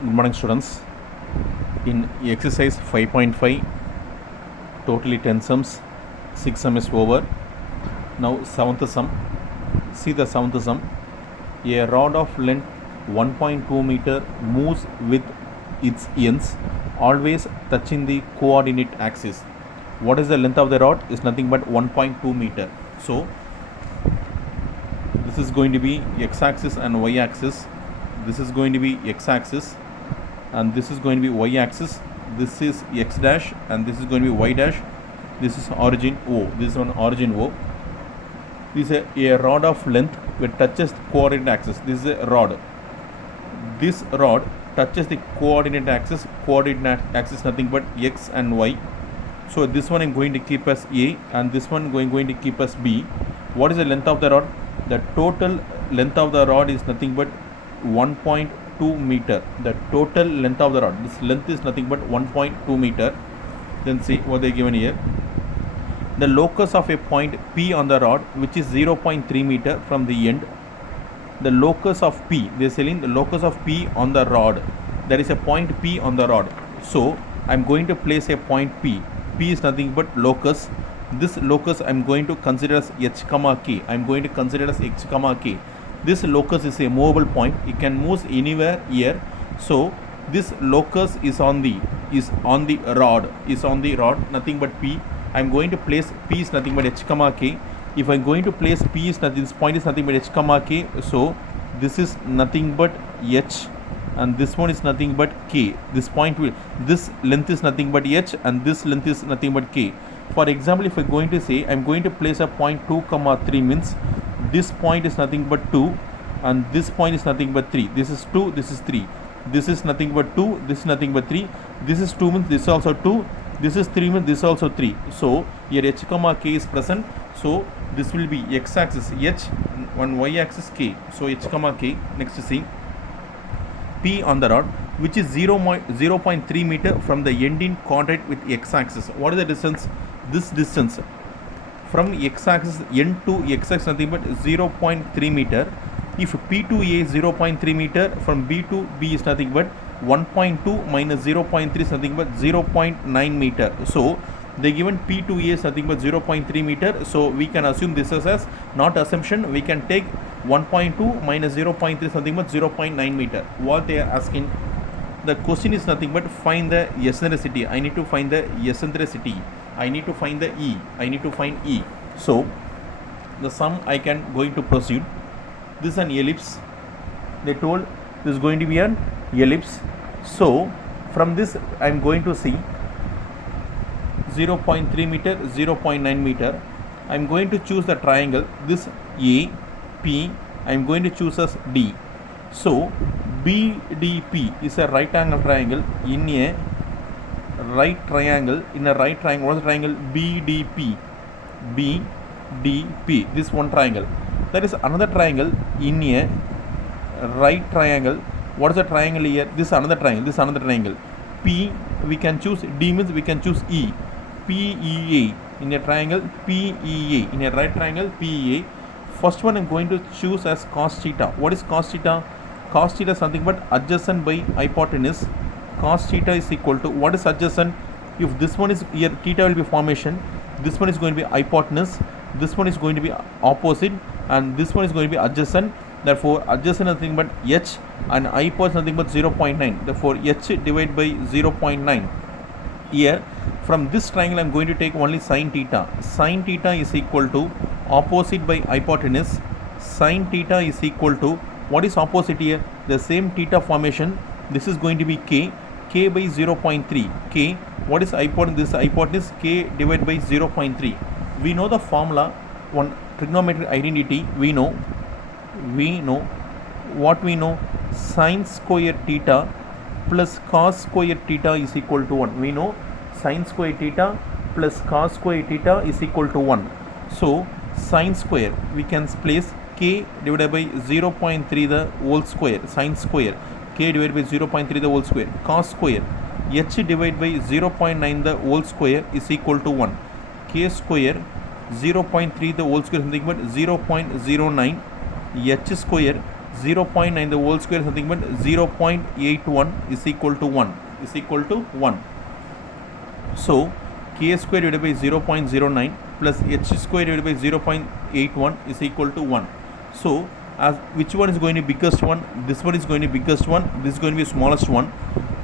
Good morning, students. In exercise 5.5, totally 10 sums, 6 sum is over. Now 7th sum. See the 7th sum. A rod of length 1.2 meter moves with its ends always touching the coordinate axis. What is the length of the rod? Is nothing but 1.2 meter. So this is going to be x-axis and y-axis. This is going to be x-axis and this is going to be y-axis. This is x dash and this is going to be y dash. This is origin O. This is on origin O. This is a rod of length which touches the coordinate axis. This is a rod. This rod touches the coordinate axis. Coordinate axis nothing but x and y. So this one I'm going to keep as A and this one going to keep as B. What is the length of the rod? The total length of the rod is nothing but 1.2 meter. The total length of the rod. This length is nothing but 1.2 meter. Then see what they given here. The locus of a point P on the rod, which is 0.3 meter from the end. The locus of P, they are saying the locus of P on the rod. There is a point P on the rod. So I am going to place a point P. P is nothing but locus. This locus I am going to consider as h comma k. I am going to consider as h comma k. This locus is a movable point. It can move anywhere here. So this locus is on the rod. Nothing but P. I am going to place P is nothing but h comma k. If I am going to place P is nothing, this point is nothing but h comma k. So this is nothing but h and this one is nothing but k. This point will, this length is nothing but h and this length is nothing but k. For example, if I am going to say I am going to place a point 2 comma 3 means this point is nothing but 2 and this point is nothing but 3. This is 2, this is 3. This is nothing but 2, this is nothing but 3. This is 2 means this is also 2. This is 3 means this is also 3. So here h comma k is present. So this will be x axis h and y axis k. So h comma k. Next see P on the rod, which is 0.3 meter from the end in contact with x axis. What is the distance? This distance from x axis end to x axis nothing but 0.3 meter. If P to A is 0.3 meter, from B to B is nothing but 1.2 minus 0.3 is nothing but 0.9 meter. So they given P to A is nothing but 0.3 meter. So we can assume this as not assumption. We can take 1.2 minus 0.3 is nothing but 0.9 meter. What they are asking, the question is nothing but find the eccentricity. I need to find the eccentricity. I need to find the E. I need to find E. So the sum I can going to proceed. This is an ellipse. They told this is going to be an ellipse. So from this I am going to see 0.3 meter, 0.9 meter. I am going to choose the triangle. This A, P, I am going to choose as D. So BDP is a right angle triangle in a right triangle. In a right triangle, what is the triangle? BDP. BDP. This one triangle. There is another triangle in a right triangle. What is the triangle here? This is another triangle. This is another triangle. P, we can choose D means we can choose E. PEA in a triangle PEA. In a right triangle PEA. First one I am going to choose as cos theta. What is cos theta? Cos theta is something but adjacent by hypotenuse. Cos theta is equal to, what is adjacent? If this one is here, theta will be formation. This one is going to be hypotenuse. This one is going to be opposite and this one is going to be adjacent. Therefore adjacent is nothing but h and hypotenuse nothing but 0.9. Therefore h divided by 0.9. Here from this triangle I am going to take only sin theta. Sin theta is equal to opposite by hypotenuse. Sin theta is equal to, what is opposite here? The same theta formation. This is going to be k. K by 0.3. K. What is hypotenuse? This hypotenuse k divided by 0.3. We know the formula, one trigonometric identity. We know what we know. Sin square theta plus cos square theta is equal to 1. We know sin square theta plus cos square theta is equal to 1. So sin square we can place k divided by 0.3 the whole square. Sin square k divided by 0.3 the whole square. Cos square h divided by 0.9 the whole square is equal to 1. K square 0.3 the whole square is nothing but 0.09. H square 0.9 the whole square is nothing but 0.81 is equal to 1 is equal to 1. So k square divided by 0.09 plus h square divided by 0.81 is equal to 1. So as which one is going to be biggest one? This one is going to be biggest one, this is going to be smallest one,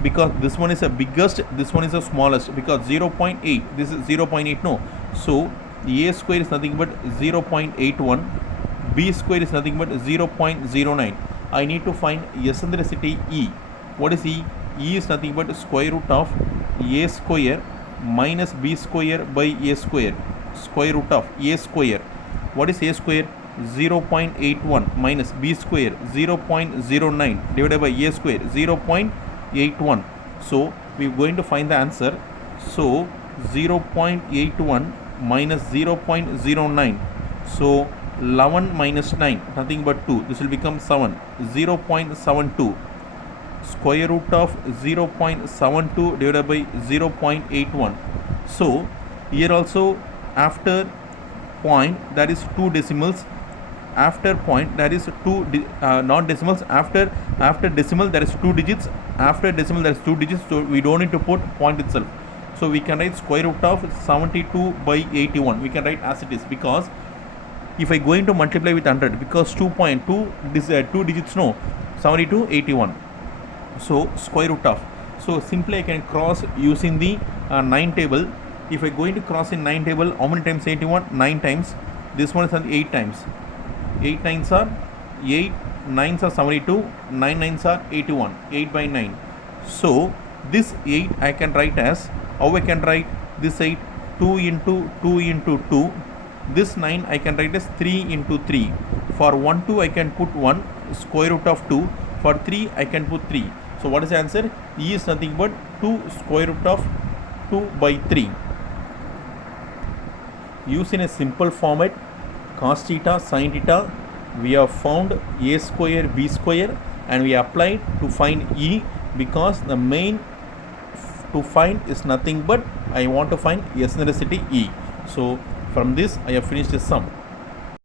because this one is a biggest, this one is the smallest, because 0.8, this is 0.8, no. So a square is nothing but 0.81, b square is nothing but 0.09. I need to find eccentricity E. What is E? E is nothing but square root of a square minus b square by a square, square root of a square. What is a square? 0.81 minus b square 0.09 divided by a square 0.81. So we are going to find the answer. So 0.81 minus 0.09, so 11 minus 9 nothing but 2, this will become 7. 0.72 square root of 0.72 divided by 0.81. So here also after point there is 2 decimals, after point there is 2 not decimals, after decimal there is 2 digits, after decimal there is 2 digits, so we don't need to put point itself. So we can write square root of 72 by 81, we can write as it is, because if I going to multiply with 100, because 2.2 this 2 digits, no, 72 81, so square root of, so simply I can cross using the 9 table. If I going to cross in 9 table, how many times 81? 9 times. This one is 8 times. 8 9s are 8, 9s are 72, 9 9s are 81, 8 by 9. So this 8 I can write as, how I can write this 8? 2 into 2 into 2. This 9 I can write as 3 into 3. For 1 2 I can put 1, square root of 2. For 3 I can put 3. So what is the answer? E is nothing but 2 square root of 2 by 3. Used in a simple format, cos theta sin theta, we have found a square b square and we applied to find E, because the main to find is nothing but I want to find eccentricity E. So from this I have finished the sum.